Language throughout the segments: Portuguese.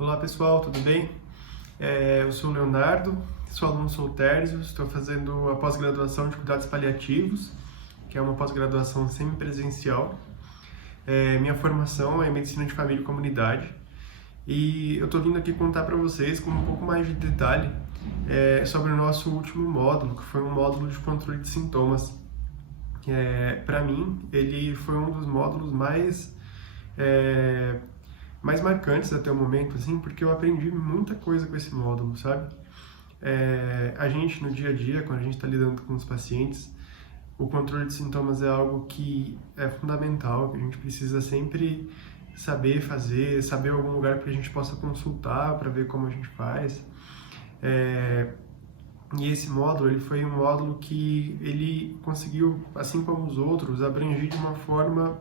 Olá pessoal, tudo bem? Eu sou o Leonardo, sou aluno Soltérgio, estou fazendo a pós-graduação de Cuidados Paliativos, que é uma pós-graduação semipresencial. Minha formação é Medicina de Família e Comunidade e eu estou vindo aqui contar para vocês com um pouco mais de detalhe sobre o nosso último módulo, que foi um módulo de controle de sintomas. Para mim, ele foi um dos módulos mais marcantes até o momento, assim, porque eu aprendi muita coisa com esse módulo, sabe? A gente, no dia a dia, quando a gente está lidando com os pacientes, o controle de sintomas é algo que é fundamental, que a gente precisa sempre saber fazer, saber algum lugar que a gente possa consultar para ver como a gente faz. E esse módulo, ele foi um módulo que ele conseguiu, assim como os outros, abranger de uma forma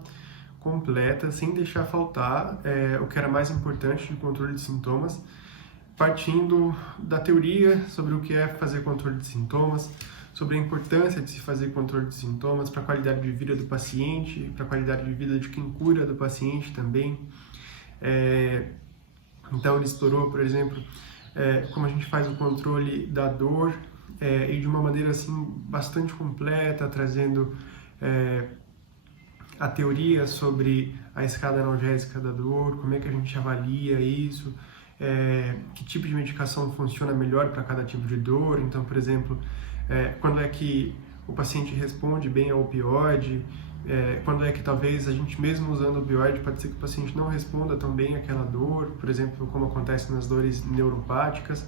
completa, sem deixar faltar o que era mais importante de controle de sintomas, partindo da teoria sobre o que é fazer controle de sintomas, sobre a importância de se fazer controle de sintomas para a qualidade de vida do paciente, para a qualidade de vida de quem cura do paciente também. Então ele explorou, por exemplo, como a gente faz o controle da dor e de uma maneira assim bastante completa, trazendo a teoria sobre a escala analgésica da dor, como é que a gente avalia isso, que tipo de medicação funciona melhor para cada tipo de dor. Então, por exemplo, quando é que o paciente responde bem ao opioide, quando é que talvez a gente mesmo usando o opioide pode ser que o paciente não responda tão bem àquela dor, por exemplo, como acontece nas dores neuropáticas.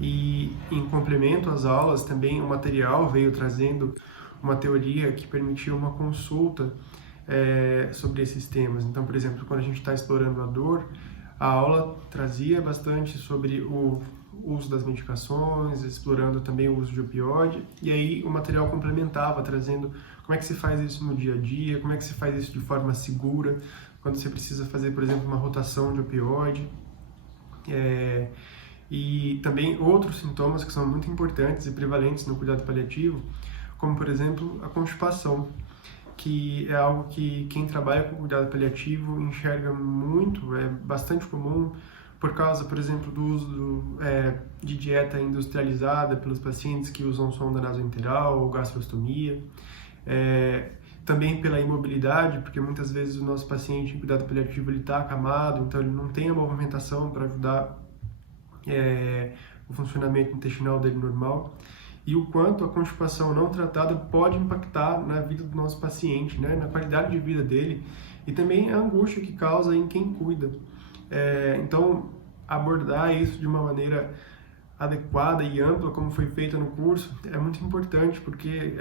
E em complemento às aulas também o material veio trazendo uma teoria que permitia uma consulta sobre esses temas. Então, por exemplo, quando a gente está explorando a dor, a aula trazia bastante sobre o uso das medicações, explorando também o uso de opioide, e aí o material complementava, trazendo como é que se faz isso no dia a dia, como é que se faz isso de forma segura, quando você precisa fazer, por exemplo, uma rotação de opioide. E também outros sintomas que são muito importantes e prevalentes no cuidado paliativo, como, por exemplo, a constipação, que é algo que quem trabalha com cuidado paliativo enxerga muito, é bastante comum, por causa, por exemplo, do uso de dieta industrializada pelos pacientes que usam sonda nasoenteral ou gastrostomia. Também pela imobilidade, porque muitas vezes o nosso paciente em cuidado paliativo está acamado, então ele não tem a movimentação para ajudar o funcionamento intestinal dele normal. E o quanto a constipação não tratada pode impactar na vida do nosso paciente, né, na qualidade de vida dele, e também a angústia que causa em quem cuida. Então, abordar isso de uma maneira adequada e ampla, como foi feita no curso, é muito importante, porque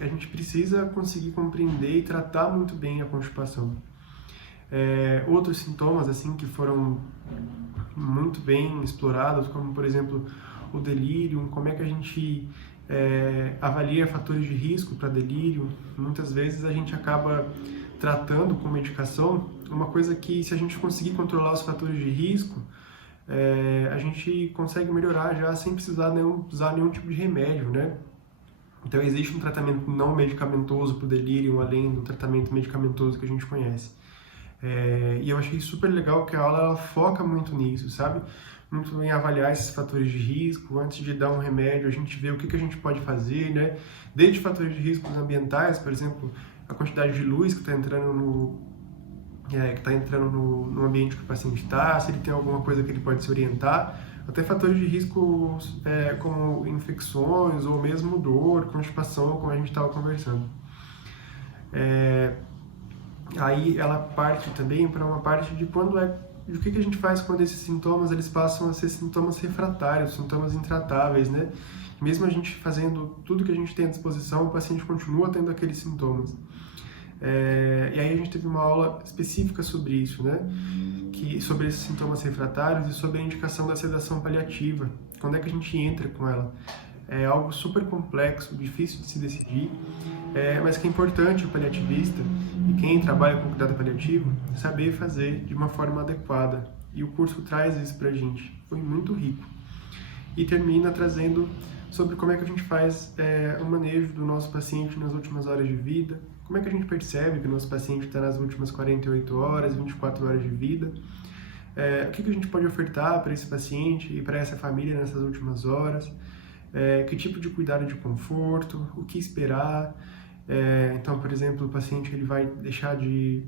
a gente precisa conseguir compreender e tratar muito bem a constipação. Outros sintomas assim que foram muito bem explorados, como por exemplo o delírio, como é que a gente avalia fatores de risco para delírio. Muitas vezes a gente acaba tratando com medicação uma coisa que, se a gente conseguir controlar os fatores de risco, a gente consegue melhorar já sem precisar usar nenhum tipo de remédio, né? Então existe um tratamento não medicamentoso para o delírio, além do tratamento medicamentoso que a gente conhece. E eu achei super legal que a aula ela foca muito nisso, sabe? Muito em avaliar esses fatores de risco. Antes de dar um remédio, a gente vê o que a gente pode fazer, né? Desde fatores de riscos ambientais, por exemplo, a quantidade de luz que está entrando no ambiente que o paciente está, se ele tem alguma coisa que ele pode se orientar, até fatores de risco como infecções ou mesmo dor, constipação, como a gente estava conversando. Aí ela parte também para uma parte de o que a gente faz quando esses sintomas eles passam a ser sintomas refratários, sintomas intratáveis, né? Mesmo a gente fazendo tudo que a gente tem à disposição, o paciente continua tendo aqueles sintomas. E aí a gente teve uma aula específica sobre isso, né? Sobre esses sintomas refratários e sobre a indicação da sedação paliativa. Quando é que a gente entra com ela? É algo super complexo, difícil de se decidir, mas que é importante o paliativista e quem trabalha com cuidado paliativo saber fazer de uma forma adequada. E o curso traz isso pra gente. Foi muito rico. E termina trazendo sobre como é que a gente faz o manejo do nosso paciente nas últimas horas de vida, como é que a gente percebe que o nosso paciente está nas últimas 48 horas, 24 horas de vida, o que a gente pode ofertar para esse paciente e para essa família nessas últimas horas, que tipo de cuidado de conforto, o que esperar. Então, por exemplo, o paciente ele vai deixar de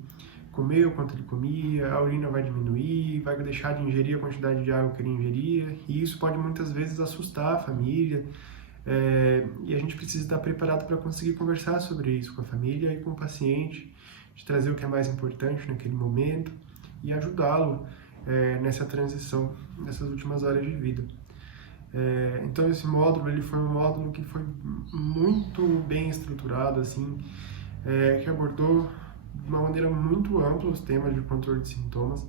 comer o quanto ele comia, a urina vai diminuir, vai deixar de ingerir a quantidade de água que ele ingeria, e isso pode muitas vezes assustar a família, e a gente precisa estar preparado para conseguir conversar sobre isso com a família e com o paciente, de trazer o que é mais importante naquele momento e ajudá-lo nessa transição, nessas últimas horas de vida. Então esse módulo ele foi um módulo que foi muito bem estruturado, assim, que abordou de uma maneira muito ampla os temas de controle de sintomas.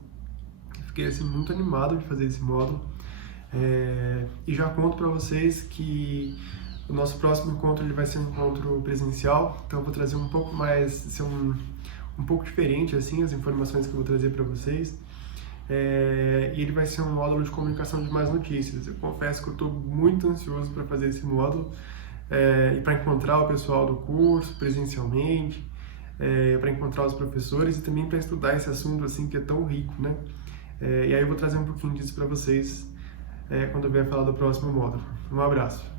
Fiquei assim, muito animado de fazer esse módulo, e já conto para vocês que o nosso próximo encontro ele vai ser um encontro presencial, então eu vou trazer um pouco mais, ser um pouco diferente assim, as informações que eu vou trazer para vocês. E ele vai ser um módulo de comunicação de más notícias. Eu confesso que eu estou muito ansioso para fazer esse módulo, e para encontrar o pessoal do curso presencialmente, para encontrar os professores e também para estudar esse assunto assim que é tão rico, né? E aí eu vou trazer um pouquinho disso para vocês quando eu vier falar do próximo módulo. Um abraço!